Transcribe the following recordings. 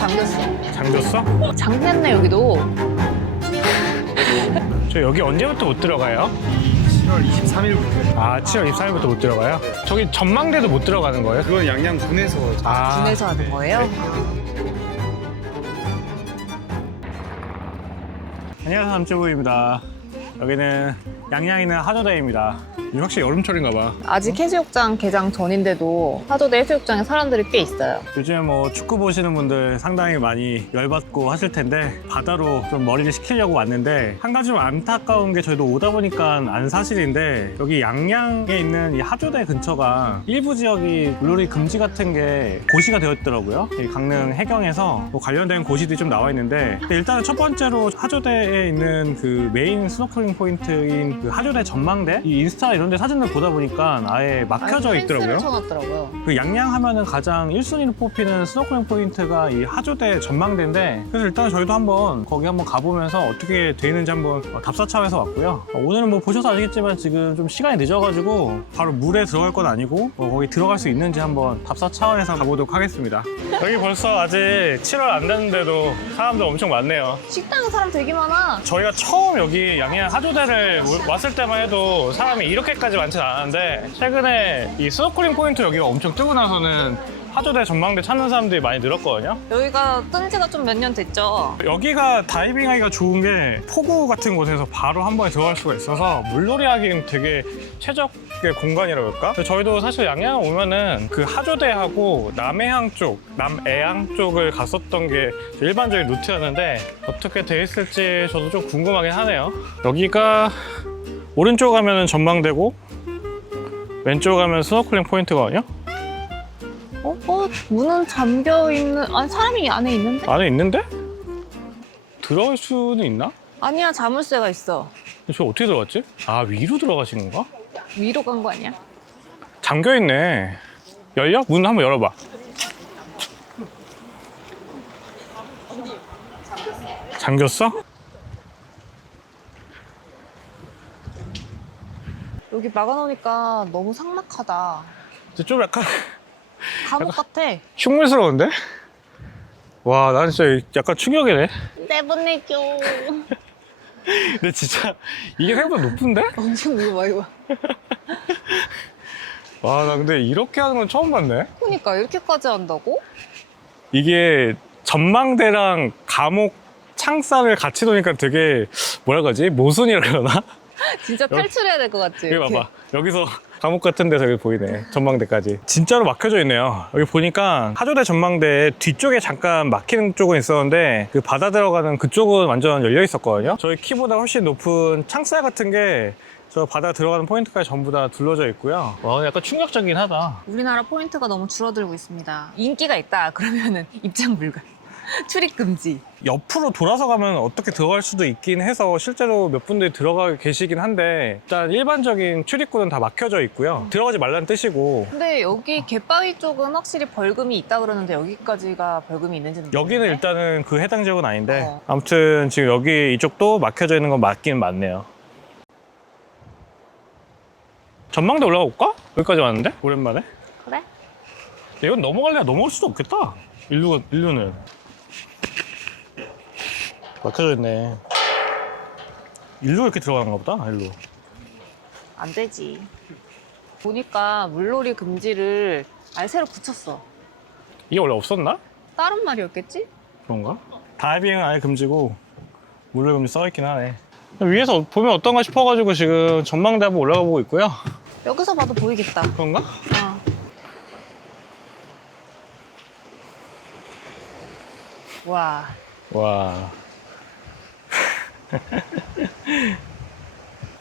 잠겼어. 잠겼어? 잠겼네 여기도. 저 여기 언제부터 못 들어가요? 7월 23일부터. 아, 7월 23일부터 못 들어가요? 저기 전망대도 못 들어가는 거예요? 그건 양양군에서. 아, 군에서 하는 거예요? 안녕하세요, 남주부입니다. 여기는 양양에 있는 하조대입니다. 이거 확실히 여름철인가 봐. 아직 해수욕장 개장 전인데도 하조대 해수욕장에 사람들이 꽤 있어요. 요즘에 뭐 축구 보시는 분들 상당히 많이 열받고 하실 텐데 바다로 좀 머리를 식히려고 왔는데 한 가지 좀 안타까운 게 저희도 오다 보니까 안 사실인데 여기 양양에 있는 이 하조대 근처가 일부 지역이 물놀이 금지 같은 게 고시가 되었더라고요. 이 강릉 해경에서 뭐 관련된 고시들이 좀 나와 있는데 일단은 첫 번째로 하조대에 있는 그 메인 스노클링 포인트인 그 하조대 전망대 이 인스타 이런 데 사진을 보다 보니까 아예 막혀져 있더라고요. 펜스를 쳐놨더라고요. 그 양양 하면은 가장 1순위로 뽑히는 스노클링 포인트가 이 하조대 전망대인데 그래서 일단 저희도 한번 거기 한번 가보면서 어떻게 돼 있는지 한번 답사차에서 왔고요. 오늘은 뭐 보셔서 아시겠지만 지금 좀 시간이 늦어가지고 바로 물에 들어갈 건 아니고 거기 들어갈 수 있는지 한번 답사차원에서 가보도록 하겠습니다. 여기 벌써 아직 7월 안 됐는데도 사람들 엄청 많네요. 식당에 사람 되게 많아. 저희가 처음 여기 양양 하조대를 왔을 때만 해도 사람이 이렇게까지 많진 않았는데 최근에 이 스노클링 포인트 여기가 엄청 뜨고 나서는 하조대 전망대 찾는 사람들이 많이 늘었거든요. 여기가 뜬 지가 좀 몇 년 됐죠. 여기가 다이빙 하기가 좋은 게 포구 같은 곳에서 바로 한 번에 들어갈 수가 있어서 물놀이 하기는 되게 최적의 공간이라고 할까? 저희도 사실 양양 오면은 그 하조대하고 남해안 쪽, 남해안 쪽을 갔었던 게 일반적인 루트였는데 어떻게 돼 있을지 저도 좀 궁금하긴 하네요. 여기가 오른쪽 가면은 전망대고 왼쪽 가면 스노클링 포인트거든요. 문은 잠겨 있는. 아니 사람이 안에 있는데? 안에 있는데? 들어갈 수는 있나? 아니야 자물쇠가 있어. 저 어떻게 들어갔지? 아, 위로 들어가신 건가? 위로 간 거 아니야? 잠겨있네. 열려? 문 한번 열어봐. 잠겼어? 여기 막아놓으니까 너무 삭막하다. 좀 약간 감옥 같아. 흉물스러운데? 와, 난 진짜 약간 충격이네. 내보내줘. 근데 진짜 이게 생각보다 높은데? 엄청 무거워 이거. 와, 나 근데 이렇게 하는 건 처음 봤네. 그러니까 이렇게까지 한다고? 이게 전망대랑 감옥 창살을 같이 놓으니까 되게 뭐라 그러지? 모순이라 그러나? 진짜 탈출해야 될 것 같지? 여기 봐봐. 여기서 감옥 같은 데서 여기 보이네. 전망대까지. 진짜로 막혀져 있네요. 여기 보니까 하조대 전망대 뒤쪽에 잠깐 막히는 쪽은 있었는데 그 바다 들어가는 그쪽은 완전 열려 있었거든요. 저희 키보다 훨씬 높은 창살 같은 게 저 바다 들어가는 포인트까지 전부 다 둘러져 있고요. 와, 약간 충격적이긴 하다. 우리나라 포인트가 너무 줄어들고 있습니다. 인기가 있다 그러면은 입장 불가. 출입 금지. 옆으로 돌아서 가면 어떻게 들어갈 수도 있긴 해서 실제로 몇 분들이 들어가 계시긴 한데 일단 일반적인 출입구는 다 막혀져 있고요. 들어가지 말라는 뜻이고 근데 여기 갯바위 쪽은 확실히 벌금이 있다 그러는데 여기까지가 벌금이 있는지는 여기는 모르겠네. 일단은 그 해당 지역은 아닌데 어. 아무튼 지금 여기 이쪽도 막혀져 있는 건 맞긴 맞네요. 전망대 올라가 볼까? 여기까지 왔는데? 오랜만에? 그래? 이건 넘어갈래야 넘어갈 수도 없겠다. 일루는 막혀져 있네. 일루 이렇게 들어가는가 보다. 일루. 안 되지. 보니까 물놀이 금지를 아예 새로 붙였어. 이게 원래 없었나? 다른 말이었겠지? 그런가? 다이빙은 아예 금지고 물놀이 금지 써있긴 하네. 위에서 보면 어떤가 싶어가지고 지금 전망대 한번 올라가 보고 있고요. 여기서 봐도 보이겠다. 그런가? 어. 와. 와.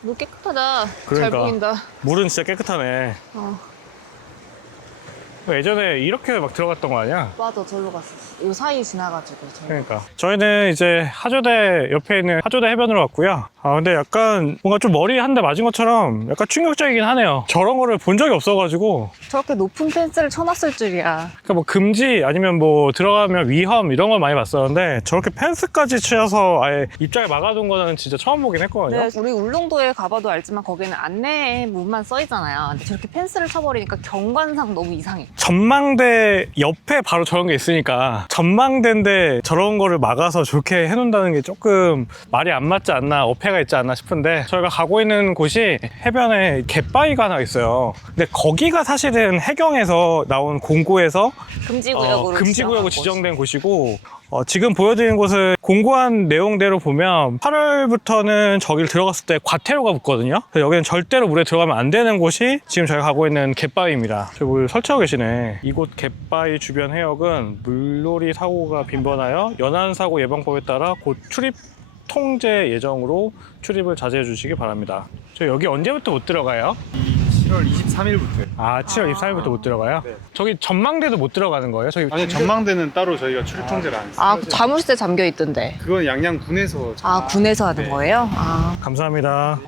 물 깨끗하다. 잘 그러니까. 보인다. 물은 진짜 깨끗하네. 예전에 이렇게 막 들어갔던 거 아니야? 맞아, 절로 갔었어. 요 사이 지나가지고. 절로. 그러니까 저희는 이제 하조대 옆에 있는 하조대 해변으로 왔고요. 아, 근데 약간 뭔가 좀 머리 한 대 맞은 것처럼 약간 충격적이긴 하네요. 저런 거를 본 적이 없어가지고. 저렇게 높은 펜스를 쳐놨을 줄이야. 그러니까 뭐 금지 아니면 뭐 들어가면 위험 이런 걸 많이 봤었는데 저렇게 펜스까지 치어서 아예 입장을 막아둔 거는 진짜 처음 보긴 했거든요. 네, 우리 울릉도에 가봐도 알지만 거기는 안내에 문만 써 있잖아요. 근데 저렇게 펜스를 쳐버리니까 경관상 너무 이상해. 전망대 옆에 바로 저런 게 있으니까 전망대인데 저런 거를 막아서 좋게 해놓는다는 게 조금 말이 안 맞지 않나, 어폐가 있지 않나 싶은데, 저희가 가고 있는 곳이 해변에 갯바위가 하나 있어요. 근데 거기가 사실은 해경에서 나온 공고에서 금지구역으로 금지구역으로 지정된 곳이고, 지금 보여드리는 곳은 공고한 내용대로 보면 8월부터는 저기를 들어갔을 때 과태료가 붙거든요. 그래서 여기는 절대로 물에 들어가면 안 되는 곳이 지금 저희가 가고 있는 갯바위입니다. 저기 물 설치하고 계시네. 이곳 갯바위 주변 해역은 물놀이 사고가 빈번하여 연안사고 예방법에 따라 곧 출입 통제 예정으로 출입을 자제해 주시기 바랍니다. 저 여기 언제부터 못 들어가요? 7월 23일부터요. 아, 7월 24일부터 못 들어가요? 네. 저기 전망대도 못 들어가는 거예요? 저기 아니 전망대는 따로 저희가 출입 통제를 안 했어요. 아, 자물쇠 잠겨 있던데. 그건 양양군에서 아, 군에서 하는 네. 거예요? 아, 감사합니다.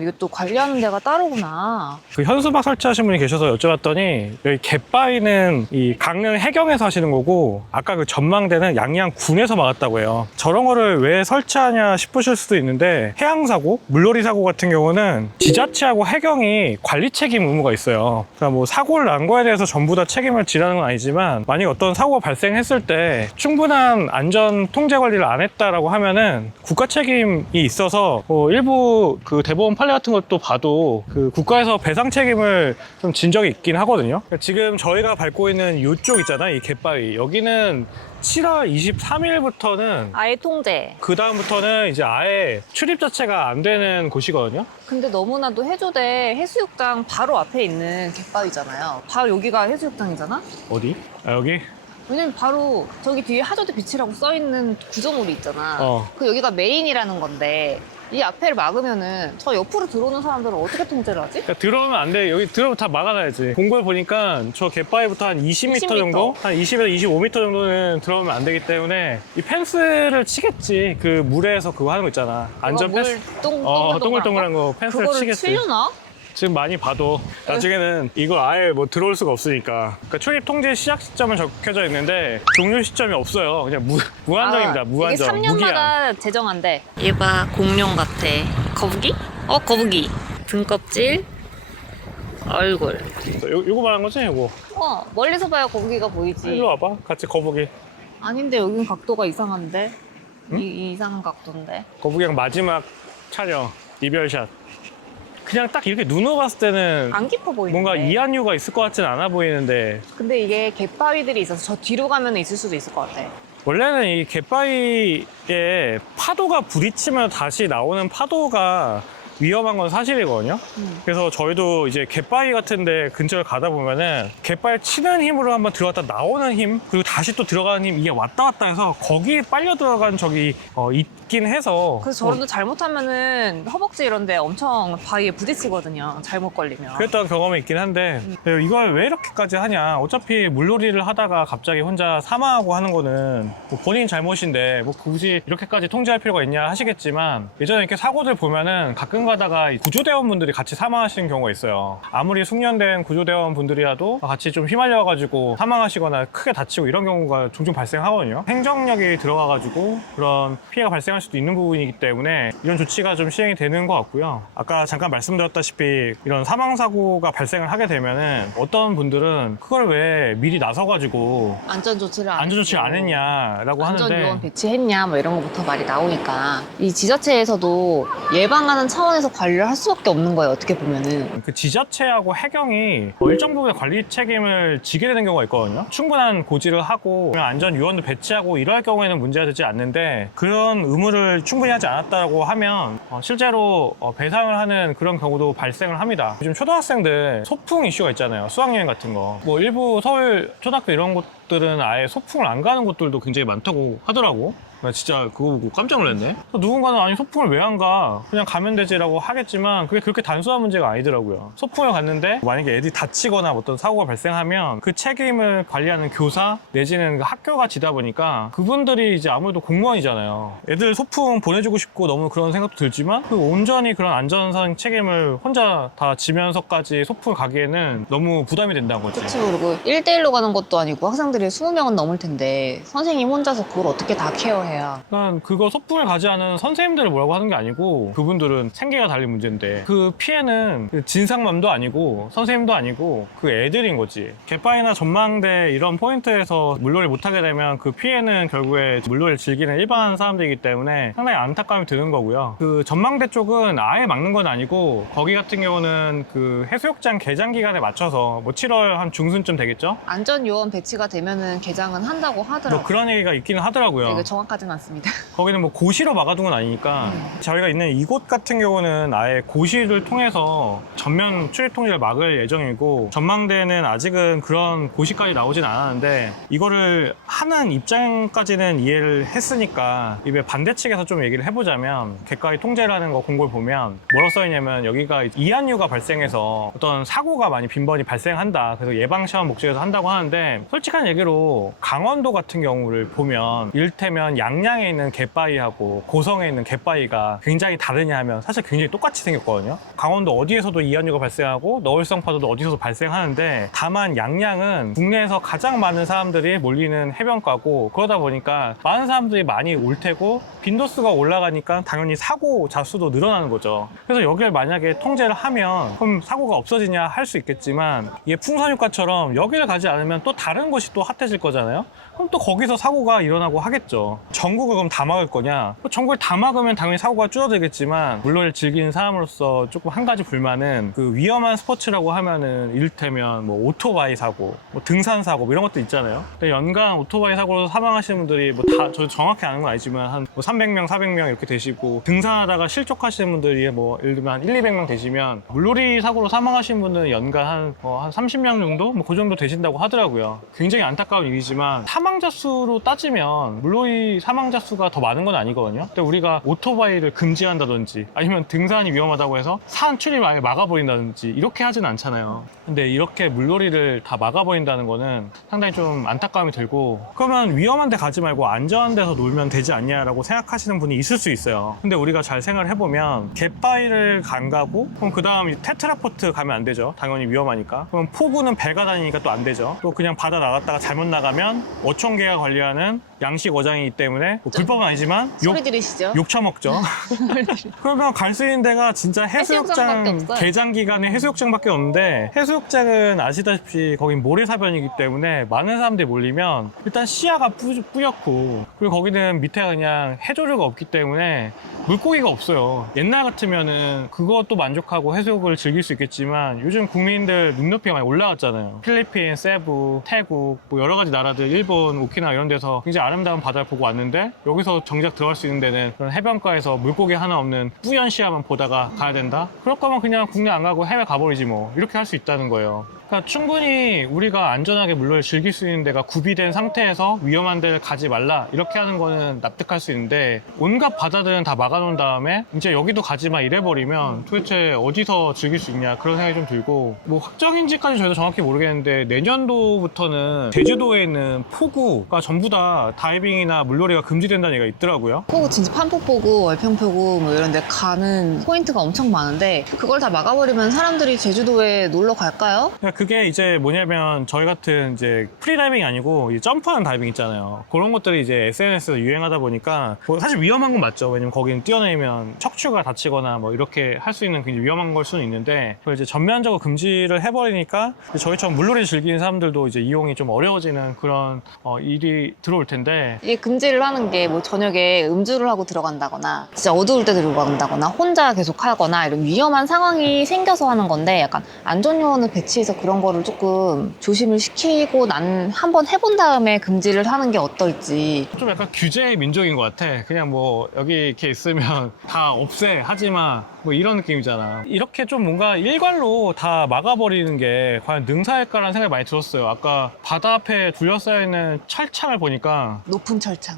이게 또 관리하는 데가 따로구나. 그 현수막 설치하신 분이 계셔서 여쭤봤더니, 여기 갯바위는 이 강릉 해경에서 하시는 거고, 아까 그 전망대는 양양군에서 막았다고 해요. 저런 거를 왜 설치하냐 싶으실 수도 있는데, 해양사고, 물놀이 사고 같은 경우는 지자체하고 해경이 관리 책임 의무가 있어요. 그러니까 뭐 사고를 난 거에 대해서 전부 다 책임을 지라는 건 아니지만, 만약 어떤 사고가 발생했을 때 충분한 안전 통제 관리를 안 했다라고 하면은 국가 책임이 있어서, 일부 그 대법원 판례 같은 것도 봐도 그 국가에서 배상 책임을 좀 진 적이 있긴 하거든요. 그러니까 지금 저희가 밟고 있는 이쪽 있잖아요, 이 갯바위. 여기는 7월 23일부터는 아예 통제. 그 다음부터는 이제 아예 출입 자체가 안 되는 곳이거든요. 근데 너무나도 해조대 해수욕장 바로 앞에 있는 갯바위잖아요. 바로 여기가 해수욕장이잖아? 어디? 아, 여기? 왜냐면 바로 저기 뒤에 하조대 비치라고 써있는 구조물이 있잖아. 그 여기가 메인이라는 건데 이 앞에를 막으면은 저 옆으로 들어오는 사람들은 어떻게 통제를 하지? 그러니까 들어오면 안 돼. 여기 들어오면 다 막아놔야지. 공고에 보니까 저 갯바위부터 한 20m 20m. 정도? 한 20에서 25m 정도는 들어오면 안 되기 때문에 이 펜스를 치겠지. 그 물에서 그거 하는 거 있잖아. 안전 펜스. 동글동글한 거 펜스를 그거를 치겠지. 치려나? 지금 많이 봐도 나중에는 이걸 아예 뭐 들어올 수가 없으니까. 그러니까 출입 통제 시작 시점은 적혀져 있는데 종료 시점이 없어요. 그냥 무한정입니다. 무한정. 이게 3년마다 무기한. 제정한대. 얘 봐, 공룡 같아. 거북이? 거북이. 등껍질, 얼굴. 요거 말한 거지? 요거. 멀리서 봐야 거북이가 보이지. 일로 와봐. 같이 거북이. 아닌데 여긴 각도가 이상한데? 이 이상한 각도인데. 거북이랑 마지막 촬영 이별샷. 그냥 딱 이렇게 눈으로 봤을 때는 안 깊어 보이는데. 뭔가 이한류가 있을 것 같진 않아 보이는데, 근데 이게 갯바위들이 있어서 저 뒤로 가면 있을 수도 있을 것 같아. 원래는 이 갯바위에 파도가 부딪히면 다시 나오는 파도가 위험한 건 사실이거든요. 그래서 저희도 이제 갯바위 같은데 근처를 가다 보면은 갯바위 치는 힘으로 한번 들어갔다 나오는 힘, 그리고 다시 또 들어가는 힘, 이게 왔다 갔다 해서 거기에 빨려 들어간 적이 있긴 해서. 그래서 저런도 잘못하면은 허벅지 이런 데 엄청 바위에 부딪히거든요. 잘못 걸리면. 그랬던 경험이 있긴 한데, 이걸 왜 이렇게까지 하냐. 어차피 물놀이를 하다가 갑자기 혼자 사망하고 하는 거는 뭐 본인 잘못인데 뭐 굳이 이렇게까지 통제할 필요가 있냐 하시겠지만, 예전에 이렇게 사고들 보면은 가끔 가다가 구조대원분들이 같이 사망하시는 경우가 있어요. 아무리 숙련된 구조대원분들이라도 같이 좀 휘말려가지고 사망하시거나 크게 다치고 이런 경우가 종종 발생하거든요. 행정력이 들어가가지고 그런 피해가 발생할 수도 있는 부분이기 때문에 이런 조치가 좀 시행이 되는 것 같고요. 아까 잠깐 말씀드렸다시피 이런 사망사고가 발생을 하게 되면은 어떤 분들은 그걸 왜 미리 나서가지고 안전조치를 안 했냐라고 하는데, 안전요원 배치했냐 뭐 이런 것부터 말이 나오니까 이 지자체에서도 예방하는 차원에서 관리를 할 수밖에 없는 거예요. 어떻게 보면은. 그 지자체하고 해경이 일정 부분의 관리 책임을 지게 되는 경우가 있거든요. 충분한 고지를 하고 안전 요원도 배치하고 이럴 경우에는 문제가 되지 않는데, 그런 의무를 충분히 하지 않았다고 하면 실제로 배상을 하는 그런 경우도 발생을 합니다. 요즘 초등학생들 소풍 이슈가 있잖아요. 수학여행 같은 거. 뭐 일부 서울 초등학교 이런 곳들은 아예 소풍을 안 가는 곳들도 굉장히 많다고 하더라고. 나 진짜 그거 보고 깜짝 놀랐네. 누군가는 아니 소풍을 왜 안 가? 그냥 가면 되지라고 하겠지만 그게 그렇게 단순한 문제가 아니더라고요. 소풍을 갔는데 만약에 애들이 다치거나 어떤 사고가 발생하면 그 책임을 관리하는 교사 내지는 그 학교가 지다 보니까 그분들이 이제 아무래도 공무원이잖아요. 애들 소풍 보내주고 싶고 너무 그런 생각도 들지만 그 온전히 그런 안전상 책임을 혼자 다 지면서까지 소풍을 가기에는 너무 부담이 된다는 거지. 그렇죠. 그리고 1대1로 가는 것도 아니고 학생들이 사람들이 20명은 넘을 텐데 선생님 혼자서 그걸 어떻게 다 케어해야. 난 그거 소풍을 가지 않은 선생님들을 뭐라고 하는 게 아니고 그분들은 생계가 달린 문제인데 그 피해는 진상맘도 아니고 선생님도 아니고 그 애들인 거지. 갯바위나 전망대 이런 포인트에서 물놀이 못하게 되면 그 피해는 결국에 물놀이를 즐기는 일반 사람들이기 때문에 상당히 안타까움이 드는 거고요. 그 전망대 쪽은 아예 막는 건 아니고 거기 같은 경우는 그 해수욕장 개장 기간에 맞춰서 뭐 7월 한 중순쯤 되겠죠? 안전요원 배치가 되면은 개장은 한다고 뭐 하더라고요. 그런 얘기가 있기는 하더라고요. 이거 정확하지는 않습니다. 거기는 뭐 고시로 막아둔 건 아니니까 저희가 있는 이곳 같은 경우는 아예 고시를 통해서 전면 출입 통제를 막을 예정이고 전망대는 아직은 그런 고시까지 나오진 않았는데 이거를 하는 입장까지는 이해를 했으니까 이게 반대 측에서 좀 얘기를 해보자면 객가의 통제를 하는 거 공고를 보면 뭐라고 써있냐면 여기가 이한류가 발생해서 어떤 사고가 많이 빈번히 발생한다. 그래서 예방 시험 목적에서 한다고 하는데 솔직한 얘기로 강원도 같은 경우를 보면 이를테면 양양에 있는 갯바위하고 고성에 있는 갯바위가 굉장히 다르냐 하면 사실 굉장히 똑같이 생겼거든요. 강원도 어디에서도 이한류가 발생하고 너울성 파도도 어디서도 발생하는데 다만 양양은 국내에서 가장 많은 사람들이 몰리는 해변가고 그러다 보니까 많은 사람들이 많이 올 테고 빈도수가 올라가니까 당연히 사고 자수도 늘어나는 거죠. 그래서 여기를 만약에 통제를 하면 그럼 사고가 없어지냐 할 수 있겠지만 이게 풍선효과처럼 여기를 가지 않으면 또 다른 곳이 또 핫해질 거잖아요. 그럼 또 거기서 사고가 일어나고 하겠죠. 전국을 그럼 다 막을 거냐? 전국을 다 막으면 당연히 사고가 줄어들겠지만 물놀이를 즐기는 사람으로서 조금 한 가지 불만은 그 위험한 스포츠라고 하면은 이를테면 뭐 오토바이 사고, 뭐 등산 사고 뭐 이런 것도 있잖아요. 근데 연간 오토바이 사고로 사망하시는 분들이 뭐 다 저 정확히 아는 건 아니지만 한 뭐 300명, 400명 이렇게 되시고 등산하다가 실족하시는 분들이 뭐 예를 들면 한 1, 200명 되시면 물놀이 사고로 사망하시는 분들은 연간 한 30명 정도? 뭐 그 정도 되신다고 하더라고요. 굉장히 안타까운 일이지만 사망자 수로 따지면 물놀이 사망자 수가 더 많은 건 아니거든요. 근데 우리가 오토바이를 금지한다든지 아니면 등산이 위험하다고 해서 산 출입 아예 막아버린다든지 이렇게 하진 않잖아요. 근데 이렇게 물놀이를 다 막아버린다는 거는 상당히 좀 안타까움이 들고 그러면 위험한 데 가지 말고 안전한 데서 놀면 되지 않냐라고 생각하시는 분이 있을 수 있어요. 근데 우리가 잘 생각을 해보면 갯바위를 안 가고 그럼 그 다음 테트라포트 가면 안 되죠. 당연히 위험하니까. 그럼 포구는 배가 다니니까 또 안 되죠. 또 그냥 바다 나갔다가 잘못 나가면 어촌계가 관리하는 양식 어장이기 때문에 뭐 불법은 아니지만 소리 들으시죠? 욕 처먹죠. 그러면 갈 수 있는 데가 진짜 해수욕장밖에 해수욕장 없어요. 개장 기간에 해수욕장밖에 없는데 해수욕장은 아시다시피 거긴 모래사변이기 때문에 많은 사람들이 몰리면 일단 시야가 뿌옇고 그리고 거기는 밑에 그냥 해조류가 없기 때문에 물고기가 없어요. 옛날 같으면은 그것도 만족하고 해수욕을 즐길 수 있겠지만 요즘 국민들 눈높이가 많이 올라갔잖아요. 필리핀, 세부, 태국 뭐 여러 가지 나라들 일본, 오키나와 이런 데서 굉장히 아름다운 바다를 보고 왔는데 여기서 정작 들어갈 수 있는 데는 그런 해변가에서 물고기 하나 없는 뿌연 시야만 보다가 가야 된다? 그럴 거면 그냥 국내 안 가고 해외 가버리지 뭐 이렇게 할 수 있다는 거예요. 그러니까 충분히 우리가 안전하게 물놀이를 즐길 수 있는 데가 구비된 상태에서 위험한 데를 가지 말라 이렇게 하는 거는 납득할 수 있는데 온갖 바다들은 다 막아놓은 다음에 이제 여기도 가지 마 이래버리면 도대체 어디서 즐길 수 있냐 그런 생각이 좀 들고 뭐 확정인지까지 저희도 정확히 모르겠는데 내년도부터는 제주도에 있는 포구가 전부 다 다이빙이나 물놀이가 금지된다는 얘기가 있더라고요. 포구 진짜 판포포구, 월평포구 뭐 이런 데 가는 포인트가 엄청 많은데 그걸 다 막아버리면 사람들이 제주도에 놀러 갈까요? 그러니까 그게 이제 뭐냐면 저희 같은 이제 프리다이빙이 아니고 이 점프하는 다이빙 있잖아요. 그런 것들이 이제 SNS에서 유행하다 보니까 뭐 사실 위험한 건 맞죠. 왜냐면 거기는 뛰어내리면 척추가 다치거나 뭐 이렇게 할 수 있는 굉장히 위험한 걸 수는 있는데 그걸 이제 전면적으로 금지를 해버리니까 저희처럼 물놀이 즐기는 사람들도 이제 이용이 좀 어려워지는 그런 일이 들어올 텐데 이게 금지를 하는 게 뭐 저녁에 음주를 하고 들어간다거나 진짜 어두울 때 들어간다거나 혼자 계속 하거나 이런 위험한 상황이 생겨서 하는 건데 약간 안전요원을 배치해서 그런 거를 조금 조심을 시키고 난 한번 해본 다음에 금지를 하는 게 어떨지. 좀 약간 규제의 민족인 것 같아. 그냥 뭐 여기 이렇게 있으면 다 없애 하지마 뭐 이런 느낌이잖아. 이렇게 좀 뭔가 일괄로 다 막아버리는 게 과연 능사일까라는 생각이 많이 들었어요. 아까 바다 앞에 둘러싸여 있는 철창을 보니까 높은 철창.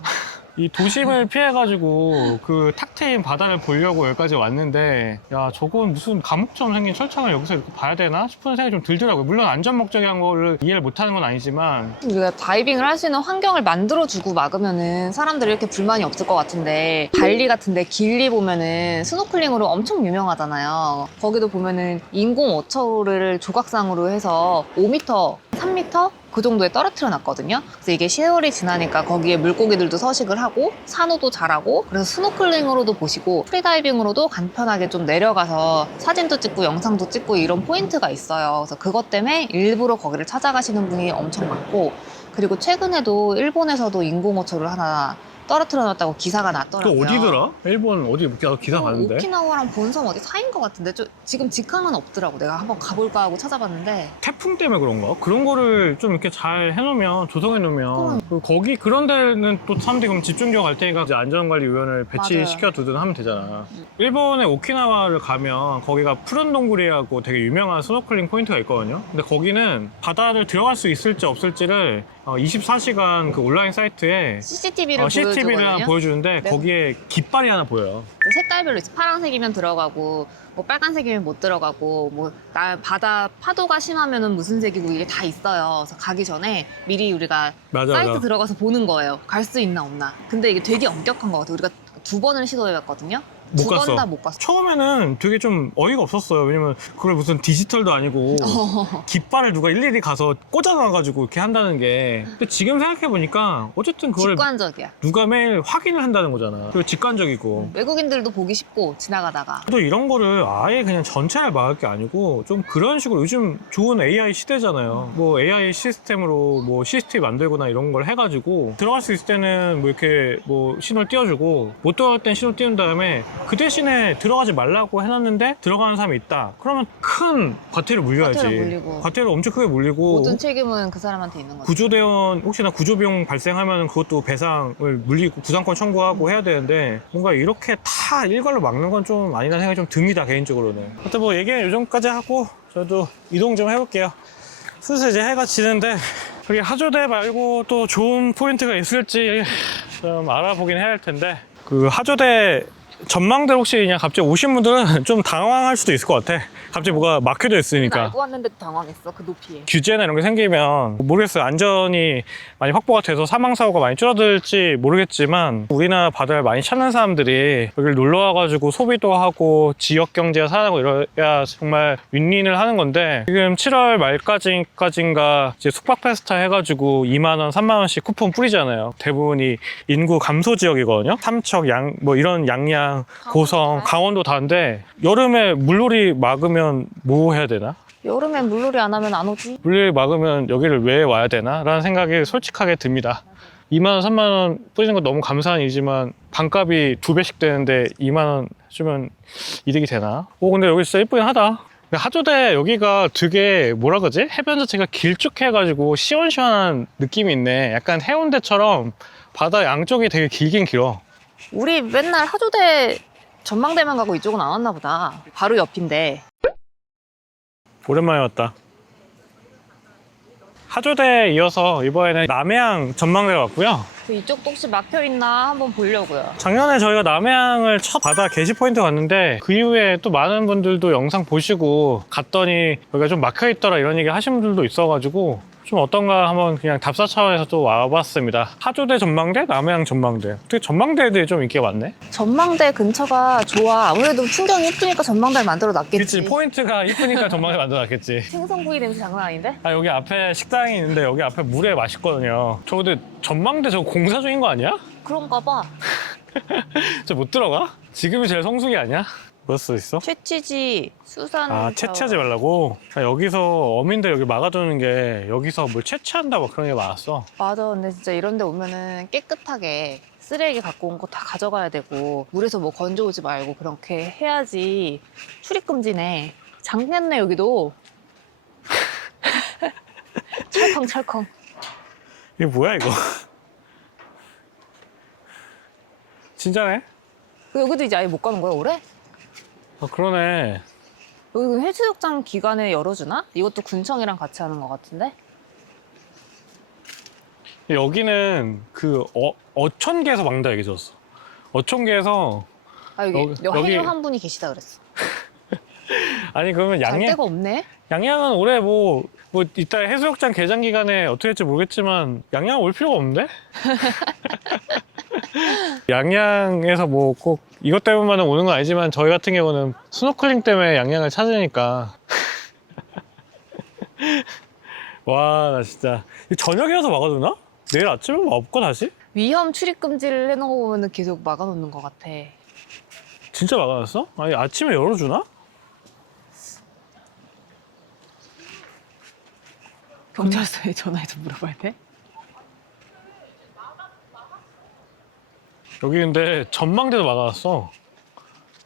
이 도심을 피해가지고 그 탁 트인 바다를 보려고 여기까지 왔는데 야 저건 무슨 감옥처럼 생긴 철창을 여기서 이렇게 봐야 되나 싶은 생각이 좀 들더라고요. 물론 안전 목적인 거를 이해를 못하는 건 아니지만 우리가 다이빙을 할 수 있는 환경을 만들어주고 막으면은 사람들이 이렇게 불만이 없을 것 같은데 발리 같은데 길리 보면은 스노클링으로 엄청 유명하잖아요. 거기도 보면은 인공 어초를 조각상으로 해서 5m, 3m 그 정도에 떨어뜨려 놨거든요. 그래서 이게 세월이 지나니까 거기에 물고기들도 서식을 하고 산호도 자라고, 그래서 스노클링으로도 보시고 프리다이빙으로도 간편하게 좀 내려가서 사진도 찍고 영상도 찍고 이런 포인트가 있어요. 그래서 그것 때문에 일부러 거기를 찾아가시는 분이 엄청 많고, 그리고 최근에도 일본에서도 인공어초를 하나 떨어뜨려 놨다고 기사가 그 났더라고요. 어디더라? 일본 어디 기사 봤는데? 오키나와랑 본섬 어디 사이인 것 같은데 지금 직항은 없더라고. 내가 한번 가볼까 하고 찾아봤는데. 태풍 때문에 그런가? 그런 거를 좀 이렇게 잘 해놓으면, 조성해 놓으면 거기 그런 데는 또 사람들이 그럼 집중적으로 갈 테니까 이제 안전관리위원회를 배치시켜 두든 하면 되잖아. 일본의 오키나와를 가면 거기가 푸른 동굴이라고 되게 유명한 스노클링 포인트가 있거든요. 근데 거기는 바다를 들어갈 수 있을지 없을지를 24시간 그 온라인 사이트에 CCTV를 CCTV를 보여주는데 네. 거기에 깃발이 하나 보여요. 색깔별로 있어. 파란색이면 들어가고, 뭐 빨간색이면 못 들어가고, 뭐 바다 파도가 심하면은 무슨 색이고 이게 다 있어요. 그래서 가기 전에 미리 우리가 맞아, 사이트 맞아. 들어가서 보는 거예요. 갈 수 있나 없나. 근데 이게 되게 엄격한 것 같아요. 우리가 2번을 시도해봤거든요. 못 두 번 갔어. 다 못 갔어. 처음에는 되게 좀 어이가 없었어요. 왜냐면 그걸 무슨 디지털도 아니고 깃발을 누가 일일이 가서 꽂아놔가지고 이렇게 한다는 게. 근데 지금 생각해보니까 어쨌든 그걸 직관적이야. 누가 매일 확인을 한다는 거잖아. 그리고 직관적이고. 외국인들도 보기 쉽고 지나가다가. 또 이런 거를 아예 그냥 전체를 막을 게 아니고 좀 그런 식으로, 요즘 좋은 AI 시대잖아요. 뭐 AI 시스템으로 뭐 CCTV 만들거나 이런 걸 해가지고 들어갈 수 있을 때는 뭐 이렇게 뭐 신호를 띄워주고, 못 들어갈 땐 신호 띄운 다음에 그 대신에 들어가지 말라고 해놨는데 들어가는 사람이 있다. 그러면 큰 과태료 물려야지. 과태료 물리고. 과태료 엄청 크게 물리고. 모든 책임은 그 사람한테 있는 거죠. 구조대원 혹시나 구조비용 발생하면 그것도 배상을 물리고 구상권 청구하고 해야 되는데, 뭔가 이렇게 다 일괄로 막는 건 좀 아니라는 생각이 좀 듭니다, 개인적으로는. 하여튼 뭐 얘기는 요 정도까지 하고 저도 이동 좀 해볼게요. 슬슬 이제 해가 지는데 여기 하조대 말고 또 좋은 포인트가 있을지 좀 알아보긴 해야 할 텐데, 그 하조대 전망대 혹시 그냥 갑자기 오신 분들은 좀 당황할 수도 있을 것 같아. 갑자기 뭐가 막혀져 있으니까. 알고 왔는데도 당황했어. 그 높이에. 규제나 이런 게 생기면 모르겠어요. 안전이 많이 확보가 돼서 사망사고가 많이 줄어들지 모르겠지만, 우리나라 바다를 많이 찾는 사람들이 여기를 놀러 와가지고 소비도 하고 지역 경제가 살아나고 이래야 정말 윈윈을 하는 건데, 지금 7월 말까지인가 이제 숙박 페스타 해가지고 2만원, 3만원씩 쿠폰 뿌리잖아요. 대부분이 인구 감소 지역이거든요. 삼척, 뭐 이런 양양, 고성, 강원도 다인데, 여름에 물놀이 막으면 뭐 해야 되나? 여름에 물놀이 안 하면 안 오지? 물놀이 막으면 여기를 왜 와야 되나? 라는 생각이 솔직하게 듭니다. 2만원, 3만원 뿌리는 건 너무 감사한 일이지만 반값이 2배씩 되는데 2만원 주면 이득이 되나? 근데 여기 진짜 예쁘긴 하다. 하조대 여기가 되게 뭐라 그러지? 해변 자체가 길쭉해가지고 시원시원한 느낌이 있네. 약간 해운대처럼 바다 양쪽이 되게 길긴 길어. 우리 맨날 하조대 전망대만 가고 이쪽은 안 왔나 보다. 바로 옆인데. 오랜만에 왔다. 하조대에 이어서 이번에는 남해안 전망대가 왔고요. 이쪽도 혹시 막혀있나 한번 보려고요. 작년에 저희가 남해안을 첫 바다 게시 포인트 갔는데, 그 이후에 또 많은 분들도 영상 보시고 갔더니 여기가 좀 막혀있더라 이런 얘기 하신 분들도 있어가지고 좀 어떤가 한번 그냥 답사 차원에서 또 와봤습니다. 하조대 전망대, 남해안 전망대. 어떻게 전망대들이 좀 인기가 많네? 전망대 근처가 좋아. 아무래도 풍경이 예쁘니까 전망대를 만들어 놨겠지. 그치, 포인트가 이쁘니까 전망대 만들어놨겠지. 생선구이 냄새 장난 아닌데? 아, 여기 앞에 식당이 있는데 여기 앞에 물회 맛있거든요. 저 근데 전망대 저거 공사 중인 거 아니야? 그런가 봐. 저 못 들어가? 지금이 제일 성수기 아니야? 뭐 수 있어? 채취지, 수산. 채취하지 말라고? 여기서 어민들 여기 막아두는 게, 여기서 뭘 채취한다 막 그런 게 많았어. 맞아. 근데 진짜 이런 데 오면은 깨끗하게 쓰레기 갖고 온 거 다 가져가야 되고, 물에서 뭐 건져오지 말고 그렇게 해야지. 출입금지네. 장냈네, 여기도. 찰컹찰컹. 이게 뭐야 이거? 진짜네? 여기도 이제 아예 못 가는 거야, 올해? 아, 그러네. 여기 해수욕장 기간에 열어주나? 이것도 군청이랑 같이 하는 것 같은데? 여기는 그 어촌계에서 막는다 얘기 줬어. 어촌계에서. 아, 여기 여기- 해녀 한 분이 계시다 그랬어. 아니 그러면 갈 데가 없네? 양양은 올해 뭐 이따 해수욕장 개장 기간에 어떻게 할지 모르겠지만 양양 올 필요가 없는데? 양양에서 뭐 꼭 이것 때문만 오는 건 아니지만, 저희 같은 경우는 스노클링 때문에 양양을 찾으니까 와, 나 진짜. 이거 저녁이라서 막아두나? 내일 아침에 없고 다시? 위험 출입 금지를 해놓은 거 보면 계속 막아놓는 것 같아. 진짜 막아놨어? 아니, 아침에 열어주나? 경찰서에 전화해서 물어봐야 돼? 여기 근데 전망대도 막아놨어.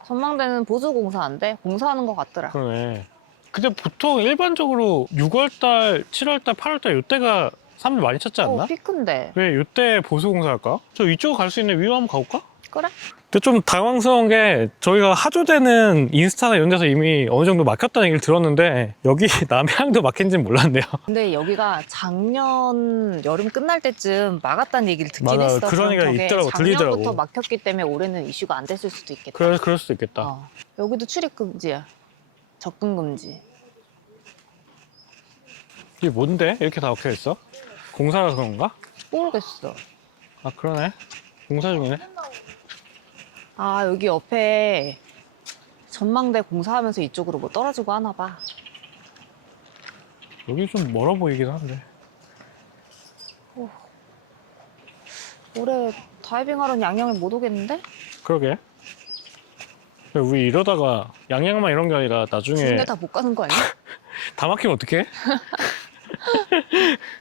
전망대는 보수공사인데 공사하는 것 같더라. 그러네. 근데 보통 일반적으로 6월달, 7월달, 8월달 이때가 사람들 많이 찾지 않나? 피크인데. 왜 이때 보수공사할까? 저 이쪽으로 갈 수 있는 위로 한번 가볼까? 그래? 근데 좀 당황스러운 게 저희가 하조되는 인스타나 이런 데서 이미 어느 정도 막혔다는 얘기를 들었는데 여기 남해안도 막힌지는 몰랐네요. 근데 여기가 작년 여름 끝날 때쯤 막았다는 얘기를 듣긴 맞아. 했어. 그런 얘기가 저게 있더라고, 작년부터 들리더라고. 막혔기 때문에 올해는 이슈가 안 됐을 수도 있겠다. 그럴 수도 있겠다. 여기도 출입 금지야. 접근 금지. 이게 뭔데? 이렇게 다 막혀 있어? 공사가 그런가? 모르겠어. 아, 그러네. 공사 중이네. 아, 여기 옆에 전망대 공사하면서 이쪽으로 뭐 떨어지고 하나 봐. 여기 좀 멀어 보이긴 한데. 올해 다이빙하러 양양을 못 오겠는데? 그러게. 우리 이러다가 양양만 이런 게 아니라 나중에 두군데 다 못 가는 거 아니야? 다 막히면 어떡해?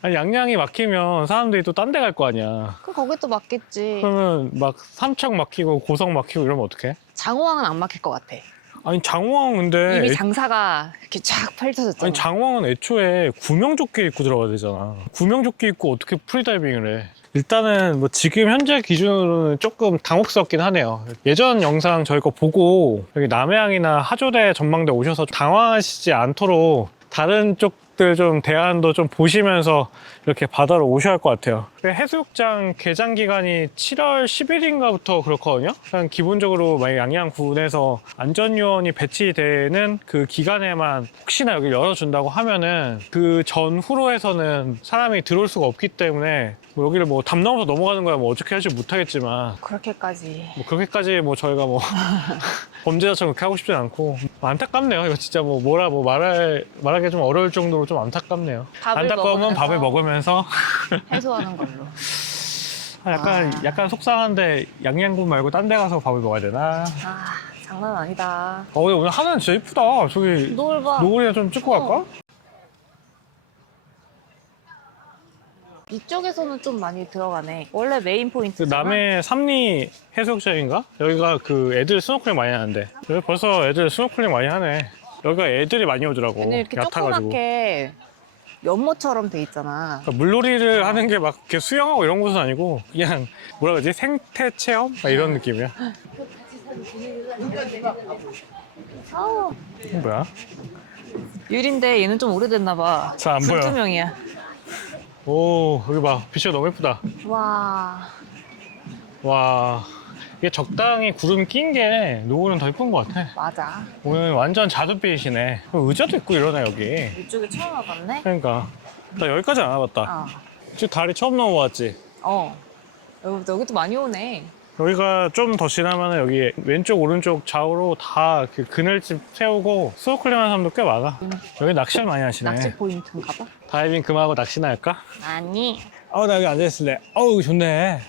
아니, 양양이 막히면 사람들이 또 딴 데 갈 거 아니야. 거기 또 막겠지. 그러면 막 삼척 막히고 고성 막히고 이러면 어떡해? 장호항은 안 막힐 것 같아. 아니, 장호항 근데 이미 장사가 이렇게 쫙 펼쳐졌잖아. 아니, 장호항은 애초에 구명조끼 입고 들어가야 되잖아. 구명조끼 입고 어떻게 프리다이빙을 해? 일단은 뭐 지금 현재 기준으로는 조금 당혹스럽긴 하네요. 예전 영상 저희 거 보고 여기 남해항이나 하조대 전망대 오셔서 당황하시지 않도록 다른 쪽들 좀 대안도 좀 보시면서 이렇게 바다로 오셔야 할 것 같아요. 해수욕장 개장 기간이 7월 10일인가부터 그렇거든요. 그냥 기본적으로 만약 양양군에서 안전요원이 배치되는 그 기간에만 혹시나 여기 열어준다고 하면은 그 전후로 해서는 사람이 들어올 수가 없기 때문에 뭐 여기를 뭐 담 넘어서 넘어가는 거야 뭐 어떻게 할지 못하겠지만 그렇게까지. 뭐 그렇게까지 뭐 저희가 뭐 범죄자처럼 그렇게 하고 싶진 않고 안타깝네요. 이거 진짜 뭐 뭐라 뭐 말하기 좀 어려울 정도로 좀 안타깝네요. 안타까우면 밥을 먹으면서 해소하는 걸로. 약간 속상한데 양양군 말고 딴 데 가서 밥을 먹어야 되나? 아, 장난 아니다. 근데 오늘 하늘은 진짜 이쁘다. 저기 노을 봐. 노을이나 좀 찍고 갈까? 이쪽에서는 좀 많이 들어가네. 원래 메인 그 포인트. 남해 삼리 해수욕장인가? 여기가 그 애들 스노클링 많이 하는데 여기 벌써 애들 스노클링 많이 하네. 여기가 애들이 많이 오더라고. 얘는 이렇게 얕아가지고. 조그맣게 연못처럼 돼 있잖아. 그러니까 물놀이를 하는 게 막 이렇게 수영하고 이런 곳은 아니고 그냥 뭐라 그러지? 생태 체험? 막 이런 느낌이야. 아우, 이건 뭐야? 유리인데 얘는 좀 오래됐나 봐. 잘 안 보여. 불투명이야. 오, 여기 봐. 비치가 너무 예쁘다. 와, 와, 이게 적당히 구름 낀 게 노을은 더 예쁜 것 같아. 맞아. 오늘 완전 자두빛이네. 의자도 있고 이러네, 여기. 이쪽에 처음 와봤네? 그러니까. 나 여기까지 안 와봤다. 어. 지금 다리 처음 넘어왔지? 여기도 많이 오네. 여기가 좀 더 지나면 여기 왼쪽, 오른쪽, 좌우로 다 그 그늘집 세우고 스노클링 하는 사람도 꽤 많아. 여기 낚시를 많이 하시네. 낚시 포인트인가 봐. 다이빙 그만하고 낚시나 할까? 아니. 나 여기 앉아있을래. 여기 좋네.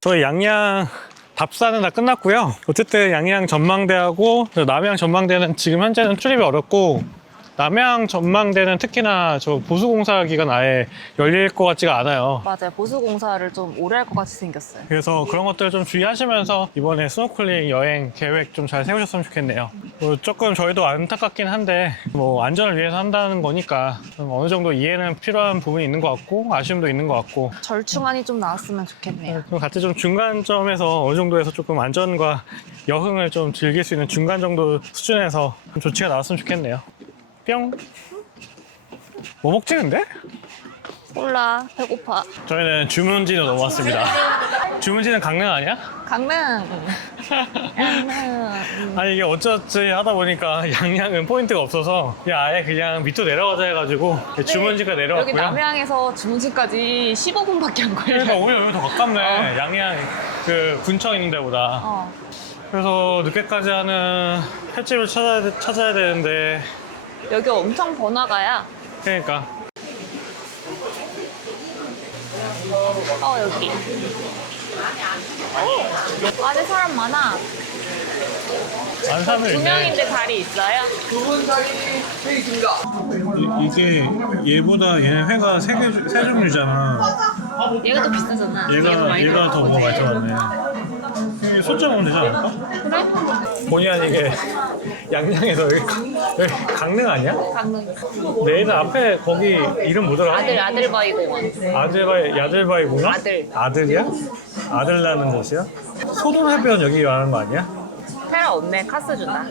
저희 양양 답사는 다 끝났고요. 어쨌든 양양 전망대하고 남해안 전망대는 지금 현재는 출입이 어렵고 남해안 전망대는 특히나 저 보수공사 기간 아예 열릴 것 같지가 않아요. 맞아요. 보수공사를 좀 오래 할 것 같이 생겼어요. 그래서 그런 것들 좀 주의하시면서 이번에 스노클링 여행 계획 좀 잘 세우셨으면 좋겠네요. 뭐 조금 저희도 안타깝긴 한데 뭐 안전을 위해서 한다는 거니까 어느 정도 이해는 필요한 부분이 있는 것 같고 아쉬움도 있는 것 같고 절충안이 좀 나왔으면 좋겠네요. 그럼 같이 좀 중간점에서 어느 정도에서 조금 안전과 여흥을 좀 즐길 수 있는 중간 정도 수준에서 좀 조치가 나왔으면 좋겠네요. 뿅. 뭐 먹지 근데? 몰라. 배고파. 저희는 주문지로 넘어왔습니다. 주문지는 강릉 아니야? 강릉. 아니 이게 어쩌지 하다 보니까 양양은 포인트가 없어서 그냥 밑으로 내려가자 해가지고 주문지가 여기 내려왔고요. 남해항에서 주문지까지 15분밖에 안 걸려. 그러니까 오히려 여기 더 가깝네. 양양 그 군청 있는 데보다. 그래서 늦게까지 하는 횟집을 찾아야 되는데. 여기 엄청 번화가야. 그러니까. 여기. 안에 사람 많아. 안 사면 두 명인데 다리 있어요? 이게 얘보다 얘는 회가 세 종류잖아. 얘가 더 비싸잖아. 얘가 더 뭐가 많이 들어갔네. 소자 먹으면 되지 않을까? 그래? 본의 아니게 양양에서 여기 강릉 아니야? 강릉. 내 애들 앞에 거기 이름 뭐더라? 아들바이 공원. 야들바이 공원? 아들이야? 아들 나는 곳이야? 소돈해변 여기 말하는 거 아니야? 테라 없네. 카스 준다.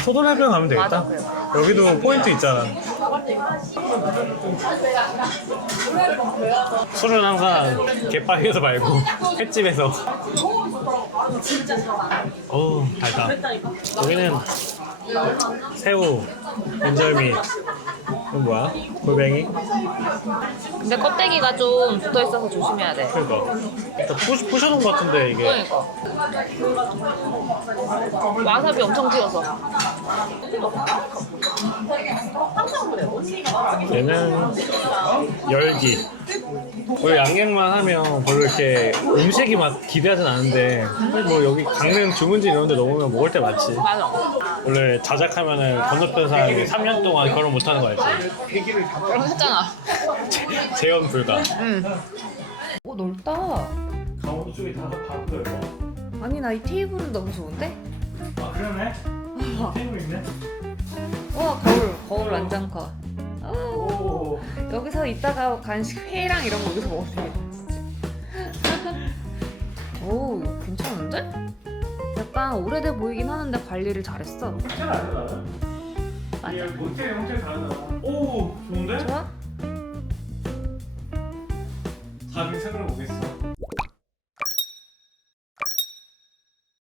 소돈해변 가면 되겠다. 맞아. 여기도 포인트 있잖아. 술은 항상 갯바위에서 말고 횟집에서. 어우 달다. 여기는 새우, 인절미, 이건 뭐야? 골뱅이? 근데 껍데기가 좀 붙어 있어서 조심해야 돼. 그러니까 부셔놓은 것 같은데 이게. 그러니까. 와사비 엄청 찍어서. 얘는 열기. 원래 양양만 하면 별로 이렇게 음식이 막 기대하진 않은데 뭐 여기 강릉 주문진 이런 데 넘으면 먹을 때 많지. 맞아. 원래 자작하면은 건너편 사람이 3년 동안 결혼 못하는 거 알지? 그럼 했잖아. 재혼 불가. 응. 오, 넓다. 강원도 쪽이 다 넓어. 아니, 나 이 테이블은 너무 좋은데? 아 그러네? 테이블 있네? 와, 거울 완전 커. 오. 여기서 이따가 간식 회랑 이런 거 여기서 먹어도 되겠다, 진짜. 오, 이거 괜찮은데? 약간 오래돼 보이긴 하는데 관리를 잘했어. 호텔 아니야 나는? 맞아. 이게 호텔 다르잖아. 오 좋은데? 좋아? 다른 생각을 보겠어.